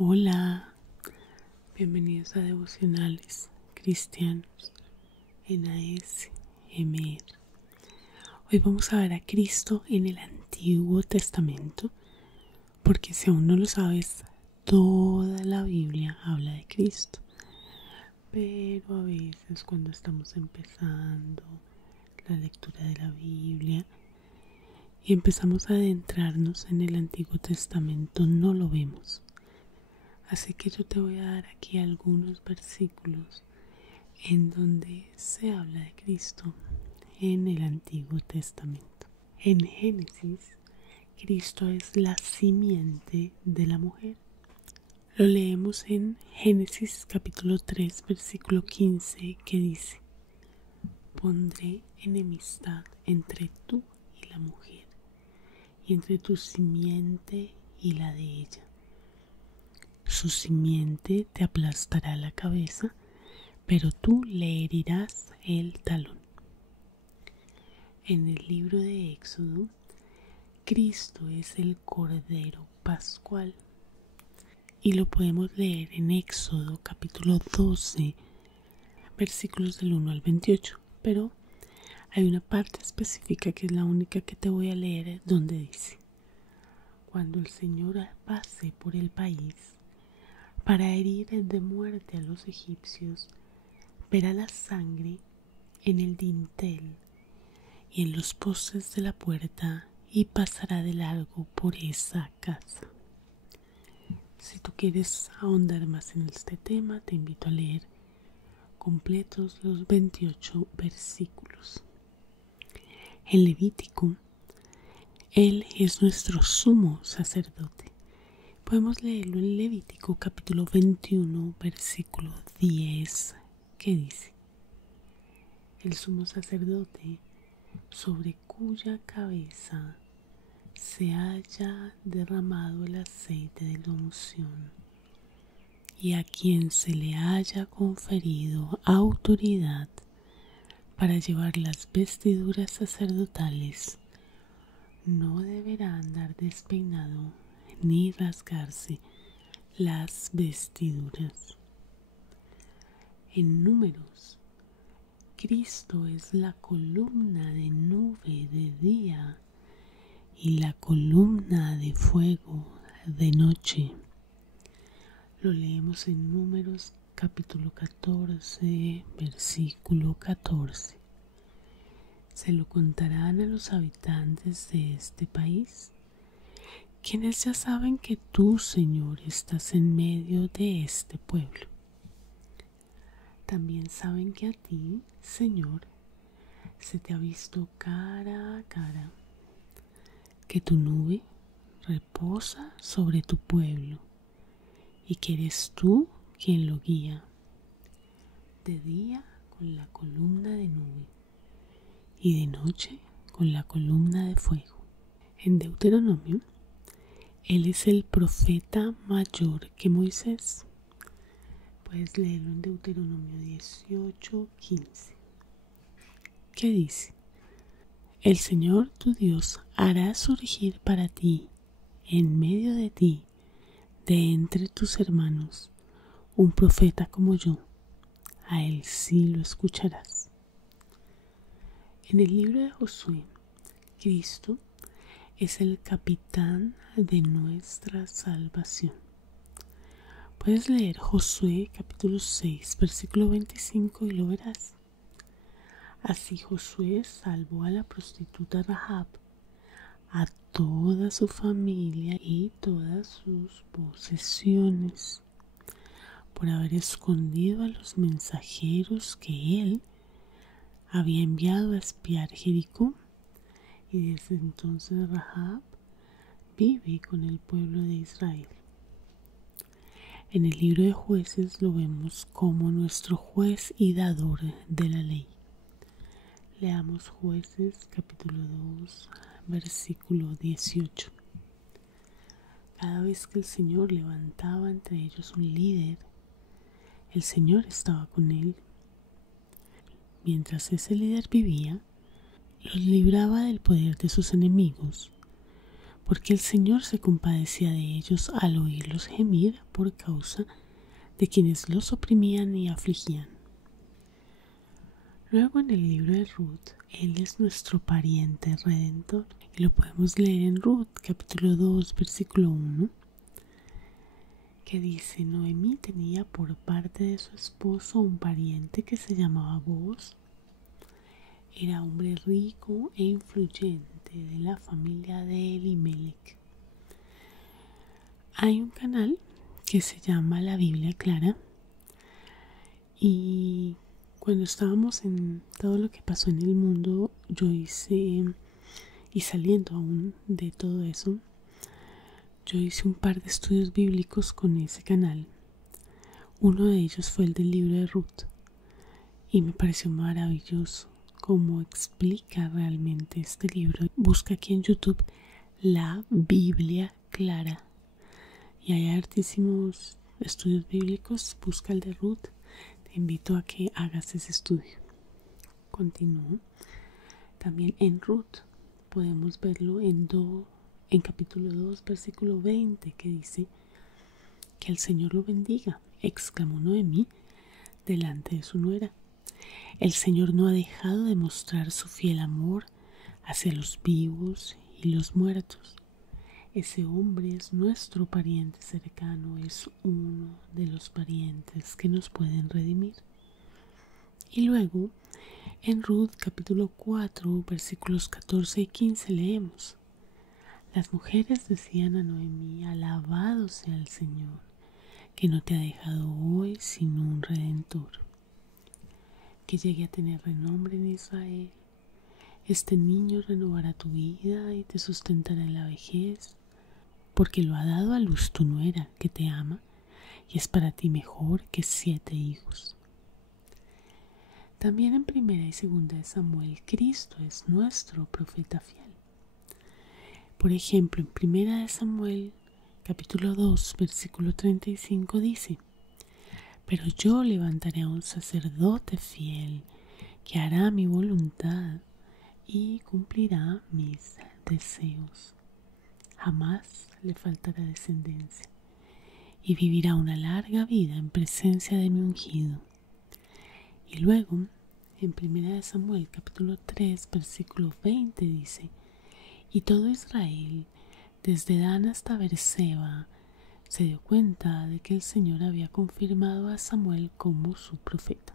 Hola, bienvenidos a Devocionales Cristianos en ASMR. Hoy vamos a ver a Cristo en el Antiguo Testamento, porque si aún no lo sabes, toda la Biblia habla de Cristo. Pero a veces cuando estamos empezando la lectura de la Biblia y empezamos a adentrarnos en el Antiguo Testamento, no lo vemos. Así que yo te voy a dar aquí algunos versículos en donde se habla de Cristo en el Antiguo Testamento. En Génesis, Cristo es la simiente de la mujer. Lo leemos en Génesis capítulo 3, versículo 15, que dice: Pondré enemistad entre tú y la mujer, y entre tu simiente y la de ella. Su simiente te aplastará la cabeza, pero tú le herirás el talón. En el libro de Éxodo, Cristo es el Cordero Pascual y lo podemos leer en Éxodo capítulo 12, versículos del 1 al 28, pero hay una parte específica que es la única que te voy a leer donde dice: Cuando el Señor pase por el país para herir de muerte a los egipcios, verá la sangre en el dintel y en los postes de la puerta y pasará de largo por esa casa. Si tú quieres ahondar más en este tema, te invito a leer completos los 28 versículos. En Levítico, Él es nuestro sumo sacerdote. Podemos leerlo en Levítico capítulo 21, versículo 10, que dice: El sumo sacerdote, sobre cuya cabeza se haya derramado el aceite de la unción, y a quien se le haya conferido autoridad para llevar las vestiduras sacerdotales, no deberá andar despeinado ni rasgarse las vestiduras. En Números, Cristo es la columna de nube de día y la columna de fuego de noche. Lo leemos en Números capítulo 14, versículo 14. Se lo contarán a los habitantes de este país, quienes ya saben que tú, Señor, estás en medio de este pueblo. También saben que a ti, Señor, se te ha visto cara a cara, que tu nube reposa sobre tu pueblo y que eres tú quien lo guía, de día con la columna de nube y de noche con la columna de fuego. En Deuteronomio, Él es el profeta mayor que Moisés. Puedes leerlo en Deuteronomio 18, 15. ¿Qué dice? El Señor tu Dios hará surgir para ti, en medio de ti, de entre tus hermanos, un profeta como yo. A él sí lo escucharás. En el libro de Josué, Cristo es el capitán de nuestra salvación. Puedes leer Josué capítulo 6, versículo 25 y lo verás. Así Josué salvó a la prostituta Rahab, a toda su familia y todas sus posesiones, por haber escondido a los mensajeros que él había enviado a espiar Jericó, y desde entonces Rahab vive con el pueblo de Israel. En el libro de Jueces lo vemos como nuestro juez y dador de la ley. Leamos Jueces capítulo 2, versículo 18. Cada vez que el Señor levantaba entre ellos un líder, el Señor estaba con él. Mientras ese líder vivía, los libraba del poder de sus enemigos, porque el Señor se compadecía de ellos al oírlos gemir por causa de quienes los oprimían y afligían. Luego en el libro de Ruth, Él es nuestro pariente redentor. Y lo podemos leer en Ruth, capítulo 2, versículo 1, que dice: Noemí tenía por parte de su esposo un pariente que se llamaba Booz. Era hombre rico e influyente de la familia de Elimelech. Hay un canal que se llama La Biblia Clara, y cuando estábamos en todo lo que pasó en el mundo, yo hice, y saliendo aún de todo eso, yo hice un par de estudios bíblicos con ese canal. Uno de ellos fue el del libro de Ruth, y me pareció maravilloso cómo explica realmente este libro. Busca aquí en YouTube La Biblia Clara y hay hartísimos estudios bíblicos. Busca el de Ruth. Te invito a que hagas ese estudio. Continúo. También en Ruth podemos verlo en capítulo 2, versículo 20, que dice: que el Señor lo bendiga, exclamó Noemí delante de su nuera. El Señor no ha dejado de mostrar su fiel amor hacia los vivos y los muertos. Ese hombre es nuestro pariente cercano, es uno de los parientes que nos pueden redimir. Y luego, en Ruth capítulo 4, versículos 14 y 15 leemos: Las mujeres decían a Noemí: alabado sea el Señor, que no te ha dejado hoy sino un redentor, que llegue a tener renombre en Israel. Este niño renovará tu vida y te sustentará en la vejez, porque lo ha dado a luz tu nuera, que te ama, y es para ti mejor que 7 hijos. También en 1 y 2 de Samuel, Cristo es nuestro profeta fiel. Por ejemplo, en 1 de Samuel, capítulo 2, versículo 35 dice: Pero yo levantaré a un sacerdote fiel, que hará mi voluntad y cumplirá mis deseos. Jamás le faltará descendencia, y vivirá una larga vida en presencia de mi ungido. Y luego, en 1 de Samuel, capítulo 3, versículo 20 dice: Y todo Israel, desde Dan hasta Beerseba, se dio cuenta de que el Señor había confirmado a Samuel como su profeta.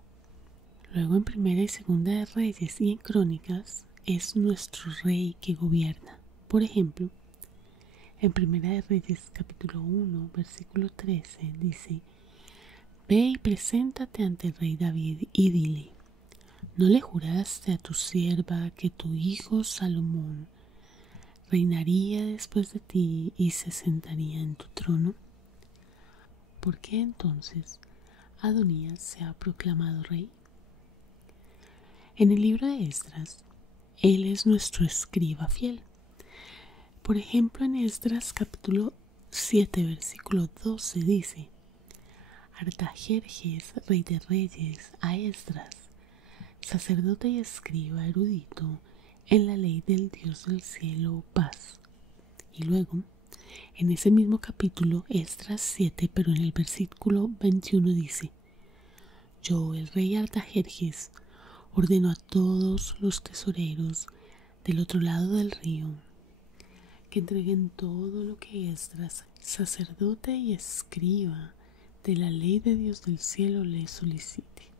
Luego en 1 y 2 de Reyes y en Crónicas es nuestro rey que gobierna. Por ejemplo, en 1 de Reyes capítulo 1 versículo 13 dice: Ve y preséntate ante el rey David y dile: ¿No le juraste a tu sierva que tu hijo Salomón reinaría después de ti y se sentaría en tu trono? ¿Por qué entonces Adonías se ha proclamado rey? En el libro de Esdras, él es nuestro escriba fiel. Por ejemplo, en Esdras capítulo 7, versículo 12 dice: Artajerjes, rey de reyes, a Esdras, sacerdote y escriba erudito en la ley del Dios del cielo, paz. Y luego, en ese mismo capítulo, Esdras 7, pero en el versículo 21 dice: Yo, el rey Artajerjes, ordeno a todos los tesoreros del otro lado del río que entreguen todo lo que Esdras, sacerdote y escriba de la ley de Dios del cielo, le solicite.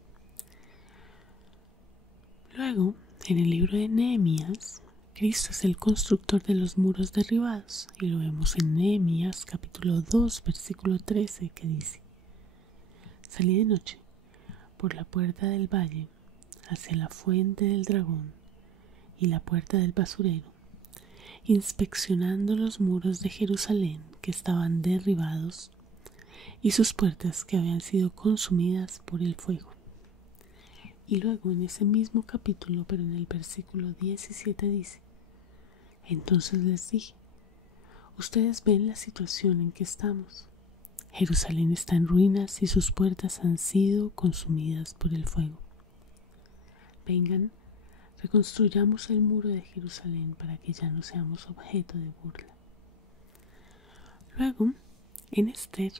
Luego, en el libro de Nehemías, Cristo es el constructor de los muros derribados, y lo vemos en Nehemías capítulo 2, versículo 13, que dice: Salí de noche por la puerta del valle hacia la fuente del dragón y la puerta del basurero, inspeccionando los muros de Jerusalén que estaban derribados y sus puertas que habían sido consumidas por el fuego. Y luego en ese mismo capítulo, pero en el versículo 17 dice: Entonces les dije: ustedes ven la situación en que estamos. Jerusalén está en ruinas y sus puertas han sido consumidas por el fuego. Vengan, reconstruyamos el muro de Jerusalén para que ya no seamos objeto de burla. Luego, en Esther,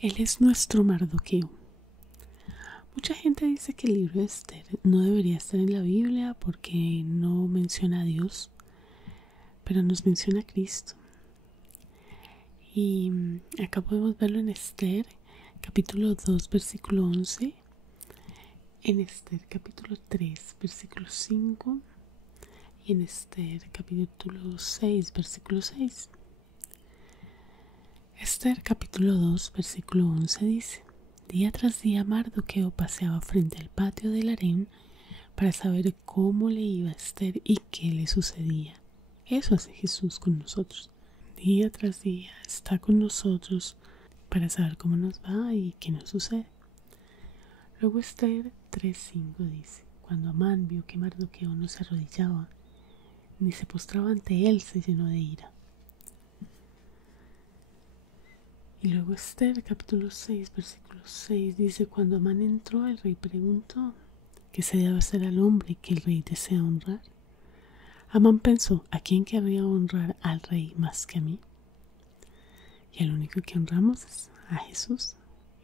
él es nuestro Mardoqueo. Mucha gente dice que el libro de Esther no debería estar en la Biblia porque no menciona a Dios, pero nos menciona a Cristo. Y acá podemos verlo en Esther, capítulo 2, versículo 11, en Esther, capítulo 3, versículo 5, y en Esther, capítulo 6, versículo 6. Esther, capítulo 2, versículo 11 dice: Día tras día Mardoqueo paseaba frente al patio del harén para saber cómo le iba a Esther y qué le sucedía. Eso hace Jesús con nosotros. Día tras día está con nosotros para saber cómo nos va y qué nos sucede. Luego Esther 3:5 dice: Cuando Amán vio que Mardoqueo no se arrodillaba ni se postraba ante él, se llenó de ira. Y luego Esther capítulo 6 versículo 6 dice: Cuando Amán entró, el rey preguntó: ¿qué se debe hacer al hombre que el rey desea honrar? Amán pensó: ¿a quién querría honrar al rey más que a mí? Y el único que honramos es a Jesús.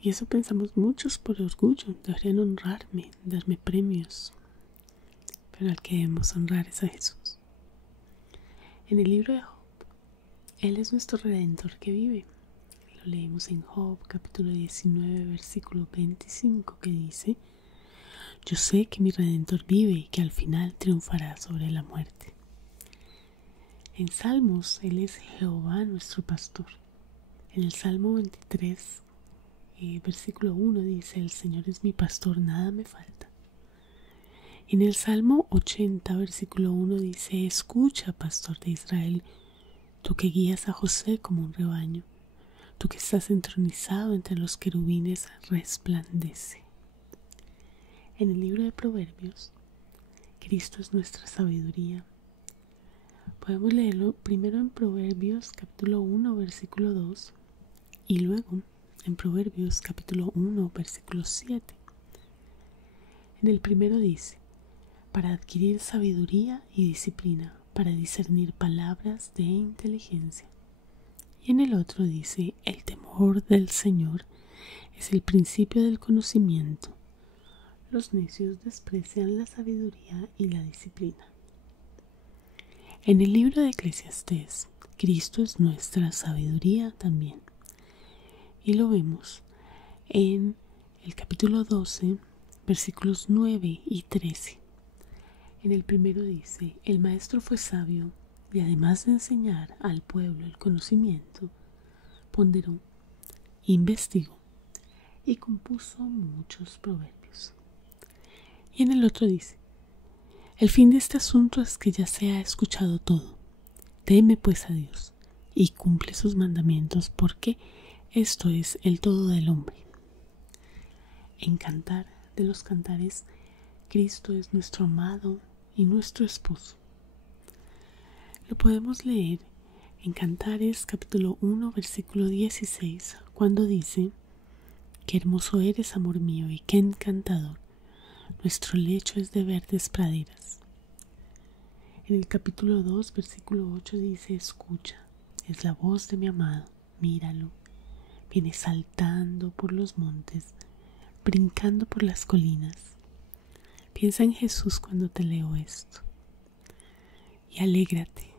Y eso pensamos muchos por orgullo. Deberían honrarme, darme premios. Pero al que debemos honrar es a Jesús. En el libro de Job, Él es nuestro Redentor que vive. Lo leemos en Job capítulo 19 versículo 25 que dice: Yo sé que mi Redentor vive y que al final triunfará sobre la muerte. En Salmos, Él es Jehová nuestro pastor. En el Salmo 23 versículo 1 dice: El Señor es mi pastor, nada me falta. En el Salmo 80 versículo 1 dice: Escucha, pastor de Israel, tú que guías a José como un rebaño, tú que estás entronizado entre los querubines, resplandece. En el libro de Proverbios, Cristo es nuestra sabiduría. Podemos leerlo primero en Proverbios capítulo 1 versículo 2 y luego en Proverbios capítulo 1 versículo 7. En el primero dice: para adquirir sabiduría y disciplina, para discernir palabras de inteligencia. Y en el otro dice: el temor del Señor es el principio del conocimiento. Los necios desprecian la sabiduría y la disciplina. En el libro de Eclesiastés, Cristo es nuestra sabiduría también. Y lo vemos en el capítulo 12, versículos 9 y 13. En el primero dice: el maestro fue sabio y además de enseñar al pueblo el conocimiento, ponderó, investigó y compuso muchos proverbios. Y en el otro dice: el fin de este asunto es que ya se ha escuchado todo. Teme pues a Dios y cumple sus mandamientos, porque esto es el todo del hombre. En Cantar de los Cantares, Cristo es nuestro amado y nuestro esposo. Lo podemos leer en Cantares capítulo 1 versículo 16, cuando dice: qué hermoso eres, amor mío, y qué encantador, nuestro lecho es de verdes praderas. En el capítulo 2 versículo 8 dice: escucha, es la voz de mi amado, míralo, viene saltando por los montes, brincando por las colinas. Piensa en Jesús cuando te leo esto y alégrate.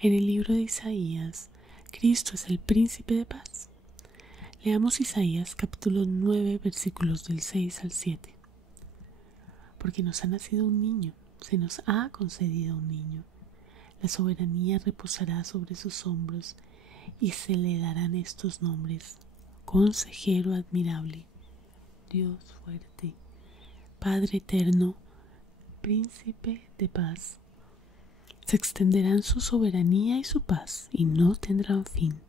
En el libro de Isaías, Cristo es el príncipe de paz. Leamos Isaías capítulo 9 versículos del 6 al 7. Porque nos ha nacido un niño, se nos ha concedido un niño. La soberanía reposará sobre sus hombros y se le darán estos nombres: Consejero admirable, Dios fuerte, Padre eterno, Príncipe de paz. Se extenderán su soberanía y su paz y no tendrán fin.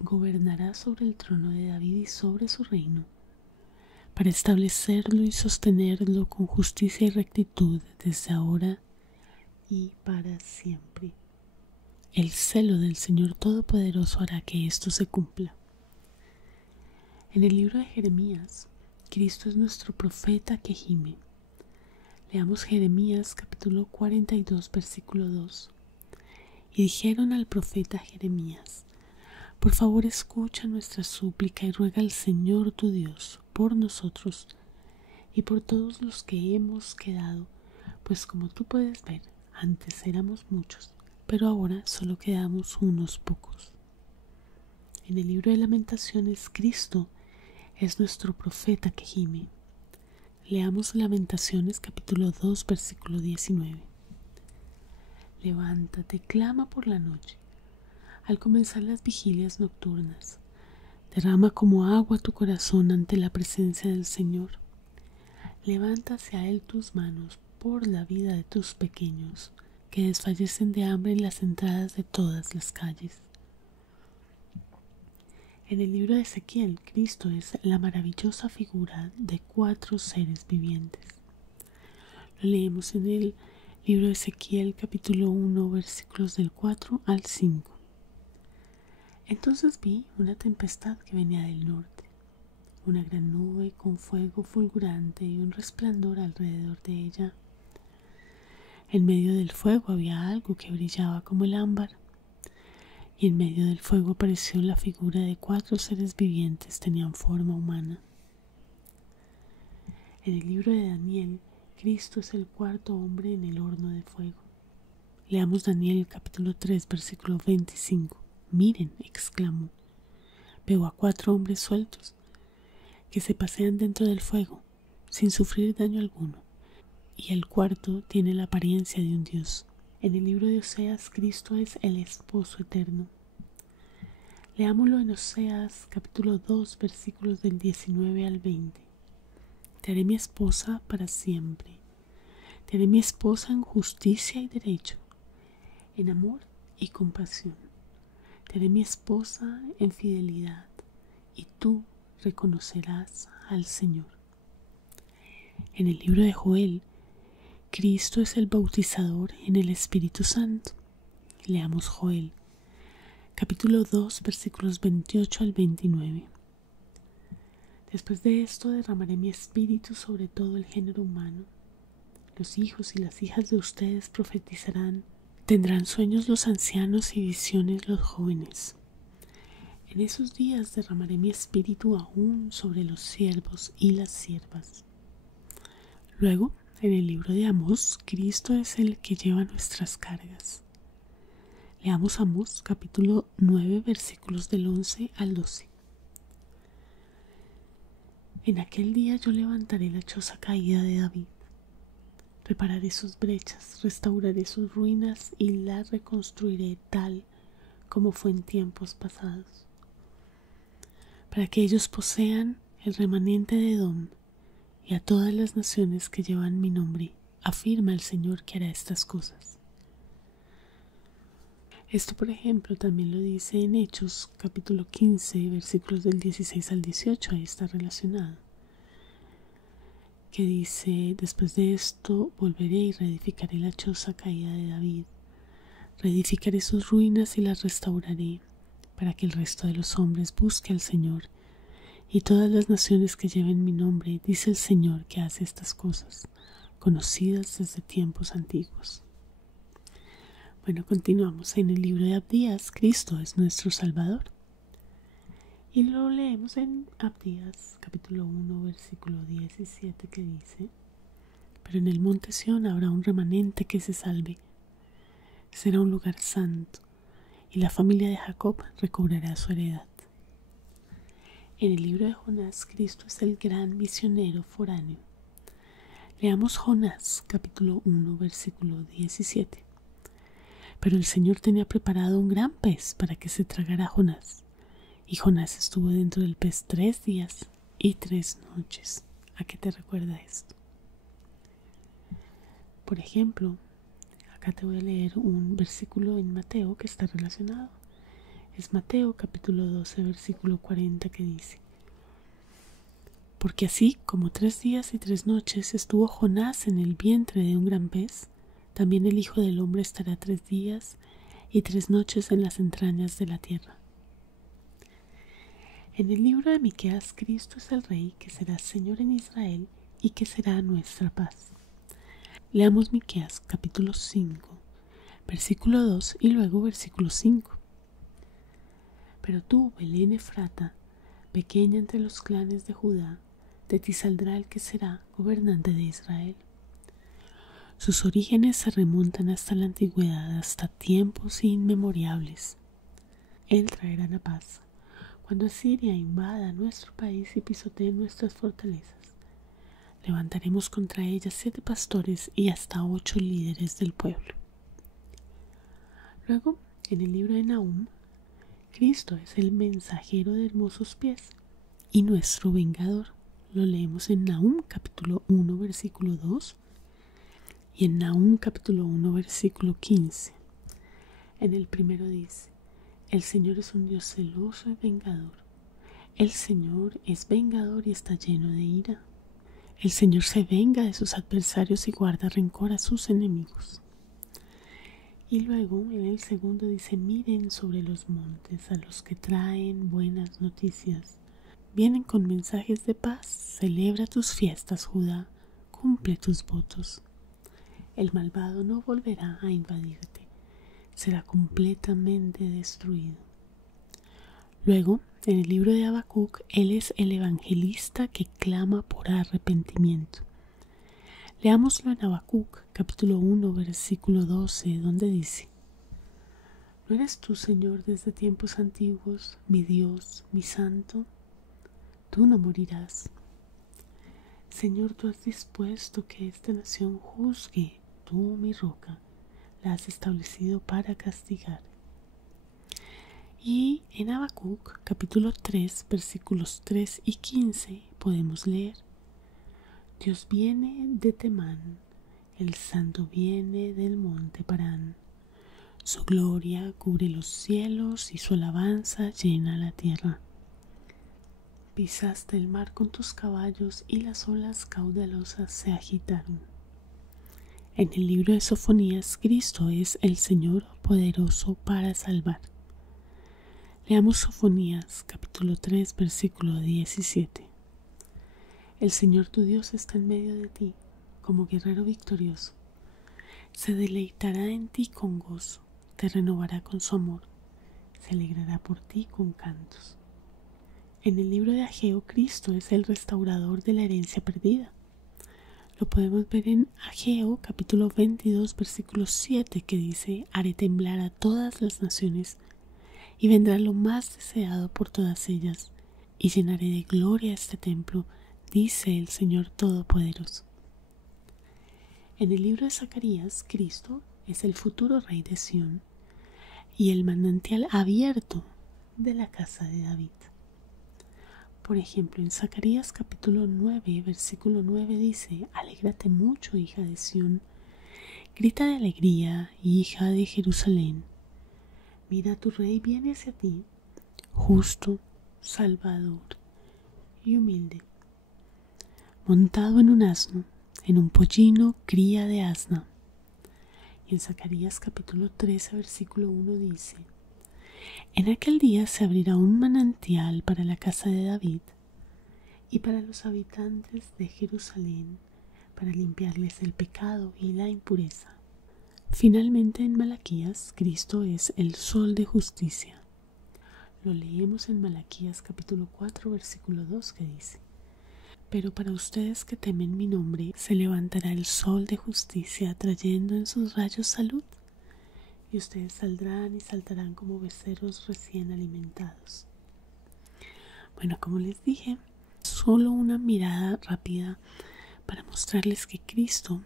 Gobernará sobre el trono de David y sobre su reino, para establecerlo y sostenerlo con justicia y rectitud desde ahora y para siempre. El celo del Señor Todopoderoso hará que esto se cumpla. En el libro de Jeremías, Cristo es nuestro profeta que gime. Leamos Jeremías capítulo 42 versículo 2. y dijeron al profeta Jeremías: por favor, escucha nuestra súplica y ruega al Señor tu Dios por nosotros y por todos los que hemos quedado, pues como tú puedes ver, antes éramos muchos, pero ahora solo quedamos unos pocos. En el libro de Lamentaciones, Cristo es nuestro profeta que gime. Leamos Lamentaciones capítulo 2, versículo 19. Levántate, clama por la noche, al comenzar las vigilias nocturnas. Derrama como agua tu corazón ante la presencia del Señor. Levanta hacia Él tus manos por la vida de tus pequeños, que desfallecen de hambre en las entradas de todas las calles. En el libro de Ezequiel, Cristo es la maravillosa figura de 4 seres vivientes. Lo leemos en el libro de Ezequiel, capítulo 1, versículos del 4 al 5. Entonces vi una tempestad que venía del norte, una gran nube con fuego fulgurante y un resplandor alrededor de ella. En medio del fuego había algo que brillaba como el ámbar, y en medio del fuego apareció la figura de 4 seres vivientes, tenían forma humana. En el libro de Daniel, Cristo es el 4.º hombre en el horno de fuego. Leamos Daniel capítulo 3, versículo 25. Miren, exclamó, veo a 4 hombres sueltos que se pasean dentro del fuego sin sufrir daño alguno, y el 4.º tiene la apariencia de un dios. En el libro de Oseas, Cristo es el esposo eterno. Leámoslo en Oseas capítulo 2, versículos del 19 al 20. Te haré mi esposa para siempre. Te haré mi esposa en justicia y derecho, en amor y compasión. Te haré mi esposa en fidelidad, y tú reconocerás al Señor. En el libro de Joel, Cristo es el bautizador en el Espíritu Santo. Leamos Joel, capítulo 2, versículos 28 al 29. Después de esto derramaré mi espíritu sobre todo el género humano. Los hijos y las hijas de ustedes profetizarán, tendrán sueños los ancianos y visiones los jóvenes. En esos días derramaré mi espíritu aún sobre los siervos y las siervas. Luego, en el libro de Amós, Cristo es el que lleva nuestras cargas. Leamos Amós capítulo 9, versículos del 11 al 12. En aquel día yo levantaré la choza caída de David. Repararé sus brechas, restauraré sus ruinas y la reconstruiré tal como fue en tiempos pasados, para que ellos posean el remanente de Edom y a todas las naciones que llevan mi nombre, afirma el Señor que hará estas cosas. Esto, por ejemplo, también lo dice en Hechos, capítulo 15, versículos del 16 al 18, ahí está relacionado, que dice: después de esto volveré y reedificaré la choza caída de David, reedificaré sus ruinas y las restauraré, para que el resto de los hombres busque al Señor, y todas las naciones que lleven mi nombre, dice el Señor que hace estas cosas, conocidas desde tiempos antiguos. Bueno, continuamos en el libro de Abdías. Cristo es nuestro Salvador. Y lo leemos en Abdías, capítulo 1, versículo 17, que dice: pero en el monte Sión habrá un remanente que se salve. Será un lugar santo, y la familia de Jacob recobrará su heredad. En el libro de Jonás, Cristo es el gran misionero foráneo. Leamos Jonás, capítulo 1, versículo 17. Pero el Señor tenía preparado un gran pez para que se tragara a Jonás. Y Jonás estuvo dentro del pez 3 días y 3 noches. ¿A qué te recuerda esto? Por ejemplo, acá te voy a leer un versículo en Mateo que está relacionado. Es Mateo capítulo 12, versículo 40, que dice: porque así como 3 días y 3 noches estuvo Jonás en el vientre de un gran pez, también el Hijo del Hombre estará 3 días y 3 noches en las entrañas de la tierra. En el libro de Miqueas, Cristo es el Rey que será Señor en Israel y que será nuestra paz. Leamos Miqueas capítulo 5, versículo 2 y luego versículo 5. Pero tú, Belén Efrata, pequeña entre los clanes de Judá, de ti saldrá el que será gobernante de Israel. Sus orígenes se remontan hasta la antigüedad, hasta tiempos inmemorables. Él traerá la paz. Cuando Asiria invada nuestro país y pisotee nuestras fortalezas, levantaremos contra ellas 7 pastores y hasta 8 líderes del pueblo. Luego, en el libro de Nahum, Cristo es el mensajero de hermosos pies y nuestro vengador. Lo leemos en Nahum capítulo 1 versículo 2 y en Nahum capítulo 1 versículo 15. En el primero dice: el Señor es un Dios celoso y vengador. El Señor es vengador y está lleno de ira. El Señor se venga de sus adversarios y guarda rencor a sus enemigos. Y luego en el segundo dice: miren sobre los montes a los que traen buenas noticias. Vienen con mensajes de paz. Celebra tus fiestas, Judá. Cumple tus votos. El malvado no volverá a invadirte. Será completamente destruido. Luego, en el libro de Habacuc, él es el evangelista que clama por arrepentimiento. Leámoslo en Habacuc, capítulo 1, versículo 12, donde dice: ¿no eres tú, Señor, desde tiempos antiguos, mi Dios, mi Santo? Tú no morirás. Señor, tú has dispuesto que esta nación juzgue. Tú, mi roca, la has establecido para castigar. Y en Habacuc, capítulo 3, versículos 3 y 15, podemos leer: Dios viene de Temán, el Santo viene del monte Parán. Su gloria cubre los cielos y su alabanza llena la tierra. Pisaste el mar con tus caballos y las olas caudalosas se agitaron. En el libro de Sofonías, Cristo es el Señor poderoso para salvar. Leamos Sofonías, capítulo 3, versículo 17. El Señor tu Dios está en medio de ti, como guerrero victorioso. Se deleitará en ti con gozo, te renovará con su amor, se alegrará por ti con cantos. En el libro de Ageo, Cristo es el restaurador de la herencia perdida. Lo podemos ver en Ageo, capítulo 22, versículo 7, que dice: haré temblar a todas las naciones, y vendrá lo más deseado por todas ellas, y llenaré de gloria este templo, dice el Señor Todopoderoso. En el libro de Zacarías, Cristo es el futuro rey de Sión y el manantial abierto de la casa de David. Por ejemplo, en Zacarías capítulo 9, versículo 9 dice: alégrate mucho, hija de Sión, grita de alegría, hija de Jerusalén. Mira, tu rey viene hacia ti, justo, salvador y humilde, montado en un asno, en un pollino cría de asna. Y en Zacarías capítulo 13, versículo 1 dice: en aquel día se abrirá un manantial para la casa de David y para los habitantes de Jerusalén, para limpiarles el pecado y la impureza. Finalmente, en Malaquías, Cristo es el sol de justicia. Lo leemos en Malaquías capítulo 4, versículo 2, que dice: pero para ustedes que temen mi nombre, se levantará el sol de justicia, trayendo en sus rayos salud. Y ustedes saldrán y saltarán como becerros recién alimentados. Bueno, como les dije, solo una mirada rápida para mostrarles que Cristo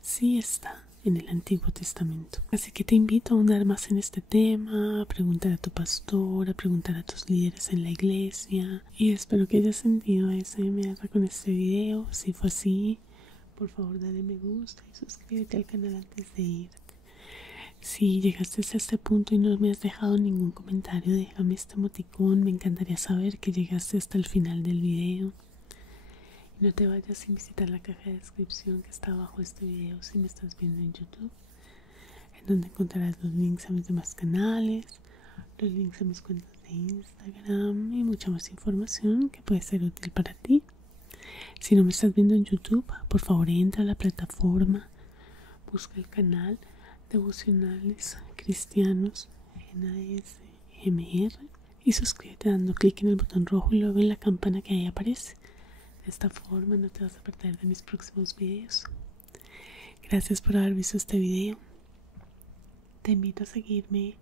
sí está en el Antiguo Testamento. Así que te invito a ahondar más en este tema, a preguntar a tu pastor, a preguntar a tus líderes en la iglesia. Y espero que hayas sentido ASMR con este video. Si fue así, por favor dale me gusta y suscríbete al canal antes de irte. Si llegaste hasta este punto y no me has dejado ningún comentario, déjame este emoticón. Me encantaría saber que llegaste hasta el final del video. Y no te vayas sin visitar la caja de descripción que está abajo de este video si me estás viendo en YouTube, en donde encontrarás los links a mis demás canales, los links a mis cuentas de Instagram y mucha más información que puede ser útil para ti. Si no me estás viendo en YouTube, por favor entra a la plataforma, busca el canal, devocionales cristianos en ASMR y suscríbete dando clic en el botón rojo y luego en la campana que ahí aparece. De esta forma no te vas a perder de mis próximos videos. Gracias por haber visto este video. Te invito a seguirme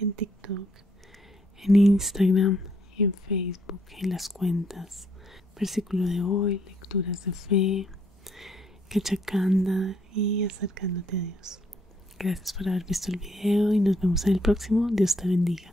en TikTok, en Instagram, en Facebook, en las cuentas Versículo de hoy, lecturas de fe, Quechacanda y acercándote a Dios. Gracias por haber visto el video y nos vemos en el próximo. Dios te bendiga.